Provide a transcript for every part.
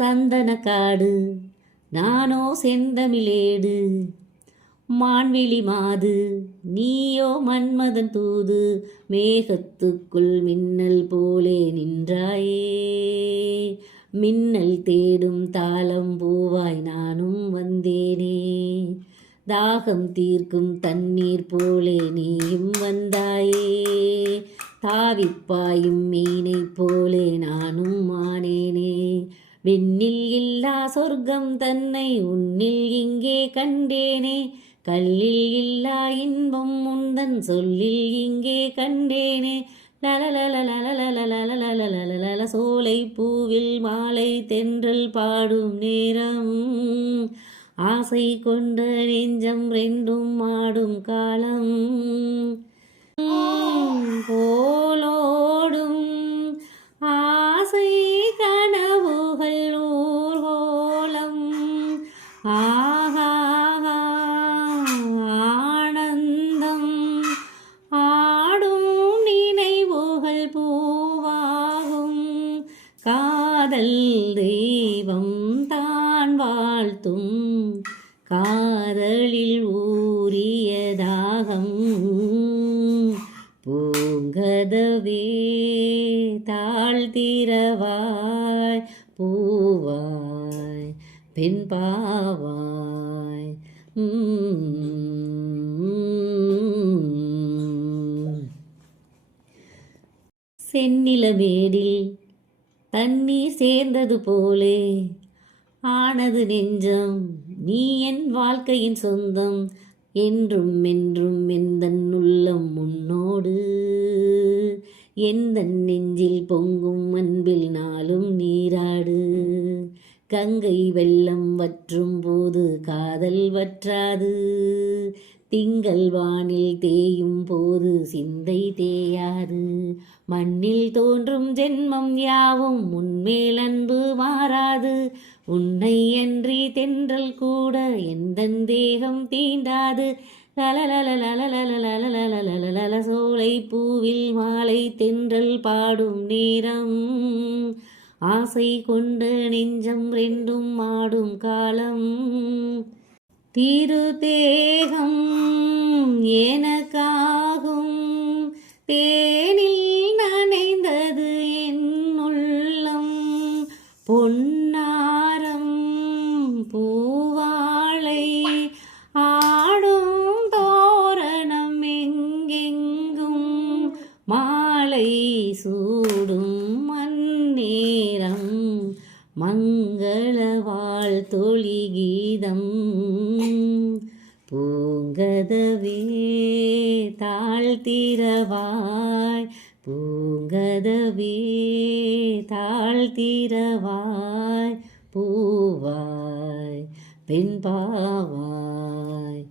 சந்தனக்காடு நானோ செந்தமிழேடு, மான்விழி மாது நீயோ மன்மதன் தூது, மேகத்துக்குள் மின்னல் போலே நின்றாயே. மின்னல் தேடும் தாளம் பூவாய் நானும் வந்தேனே, தாகம் தீர்க்கும் தண்ணீர் போலே நீயும் வந்தாயே. தாவிப்பாயும் மீனை போலே நானும் ஆனேனே, விண்ணில் இல்லா சொர்க்கம் தன்னை உன்னில் இங்கே கண்டேனே. கல்லில் இல்லா இன்பம் உந்தன் சொல்லில் இங்கே கண்டேனே. லலலலலலலலலலலலலல சோலை பூவில் மாலை தென்றல் பாடும் நேரம், ஆசை கொண்ட நெஞ்சம் ரெண்டும் ஆடும் காலம். போலோடும் ஆசை கனவுகள் ஊர்கோலம், ஆனந்தம் ஆடும் நினைவுகள் பூவாகும். காதல் தெய்வம் தான் வாழ்த்தும் காதலில் ஊறிய தாகம், பூங்கதவே தாழ்த்திரவாய் பூவாய் பெண் பாவாய். செந்நிலமேடில் தண்ணீர் சேர்ந்தது போலே ஆனது நெஞ்சம், நீ என் வாழ்க்கையின் சொந்தம். என்றும் என்றும் எந்தன் உள்ளம் உன்னோடு, எந்தன் நெஞ்சில் பொங்கும் அன்பில் நாளும் நீராடு. கங்கை வெள்ளம் வற்றும் போது காதல் வற்றாது, திங்கள் வானில் தேயும் போது சிந்தை தேயாது. மண்ணில் தோன்றும் ஜென்மம் யாவும் உன்மேல் அன்பு மாறாது, உன்னை அன்றி தென்றல் கூட எந்தன் தேகம் தீண்டாது. லலலலலலலலலலலலலல சோலை பூவில் மாலை தென்றல் பாடும் நேரம், ஆசை கொண்ட நெஞ்சம் ரெண்டும் ஆடும் காலம். திரு தேகம் எனக்காகும் தேனில் நனைந்தது என் உள்ளம், பொன்னாரம் பூவாளை ஆடும் தோரணம் எங்கெங்கும், மாலை சூடும் மன்னேரம் மங்கள வாழ்த்தொழி கீதம். பூங்கதவே தாழ்த்திரவாய் பூங்கதவே தாழ்த்திரவாய் பூவாய் பெண் பாவாய்.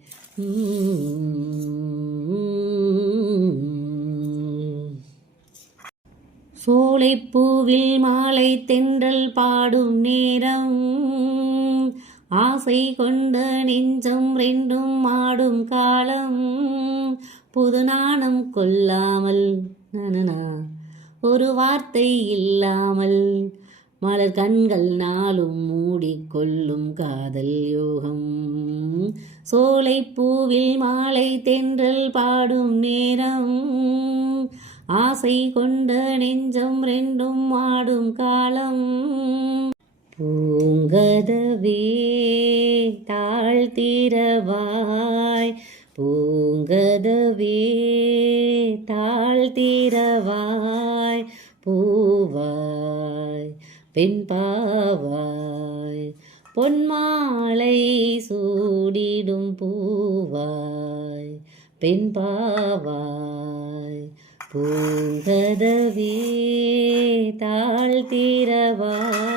சோலைப்பூவில் மாலை தென்றல் பாடும் நேரம், ஆசை கொண்ட நெஞ்சம் ரெண்டும் ஆடும் காலம். புது நாணம் கொள்ளாமல் ஒரு வார்த்தை இல்லாமல், மலர் கண்கள் நாளும் மூடிக்கொள்ளும் காதல் யோகம். சோலைப்பூவில் மாலை தென்றல் பாடும் நேரம், ஆசை கொண்ட நெஞ்சம் ரெண்டும் ஆடும் காலம். பூங்கதவே தாழ்த்திரவாய் பூங்கதவே தாழ்த்திரவாய் பூவாய் பெண் பாவாய். பொன்மாலை சூடிடும் பூவாய் பெண் பாவாய். பூங்கதவே தாழ்த்திரவாய்